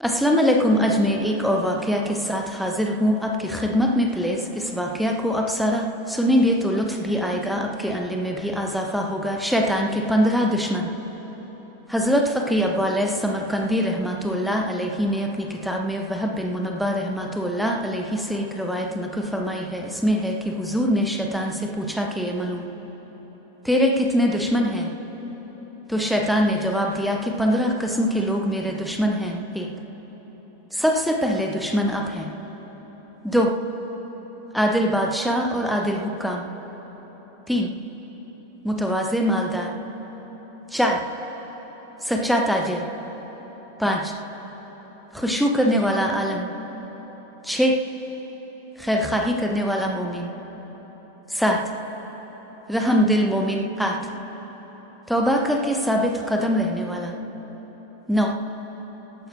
अस्सलाम वालेकुम। अजमेर एक और वाक़या के साथ हाजिर हूँ आपकी खिदमत में। प्लीज़ इस वाक़या को आप सारा सुनेंगे तो लुत्फ़ भी आएगा, आपके अनलिम में भी इजाफ़ा होगा। शैतान के 15 दुश्मन। हज़रत फ़क़ी अबू अलैस समरकंदी रहमतुल्लाह अलैही ने अपनी किताब में वहब बिन मुनब्बा रहमतुल्लाह अलैही से एक रवायत नक़ल फरमाई है। इसमें है कि हुज़ूर ने शैतान से पूछा कि ए मलून, तेरे कितने दुश्मन हैं? तो शैतान ने जवाब दिया कि 15 किस्म के लोग मेरे दुश्मन हैं। 1, सबसे पहले दुश्मन अब हैं। 2, आदिल बादशाह और आदिल हुक्काम। 3, मुतवाज़े मालदार। 4, सच्चा ताजिर। 5, खुशू करने वाला आलम। 6, खैरखाही करने वाला मोमिन। 7, रहम दिल मोमिन। 8, तौबा करके साबित कदम रहने वाला। 9,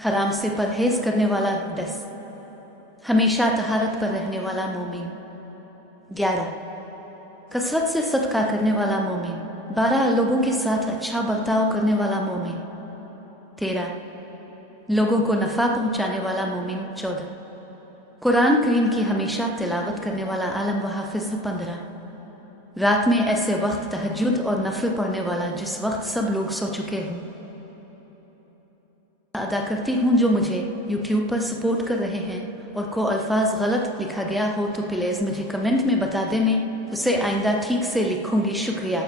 हराम से परहेज करने वाला। 10, हमेशा तहारत पर रहने वाला मोमिन। 11, कसरत से सदका करने वाला मोमिन। 12, लोगों के साथ अच्छा बर्ताव करने वाला मोमिन। 13, लोगों को नफ़ा पहुंचाने वाला मोमिन। 14, कुरान करीम की हमेशा तिलावत करने वाला आलम व हाफिज। 15, रात में ऐसे वक्त तहज्जुद और नफल पढ़ने वाला जिस वक्त सब लोग सो चुके हों। अदा करती हूँ जो मुझे यूट्यूब पर सपोर्ट कर रहे हैं और को अल्फाज गलत लिखा गया हो तो प्लीज़ मुझे कमेंट में बता दें, मैं उसे आइंदा ठीक से लिखूंगी। शुक्रिया।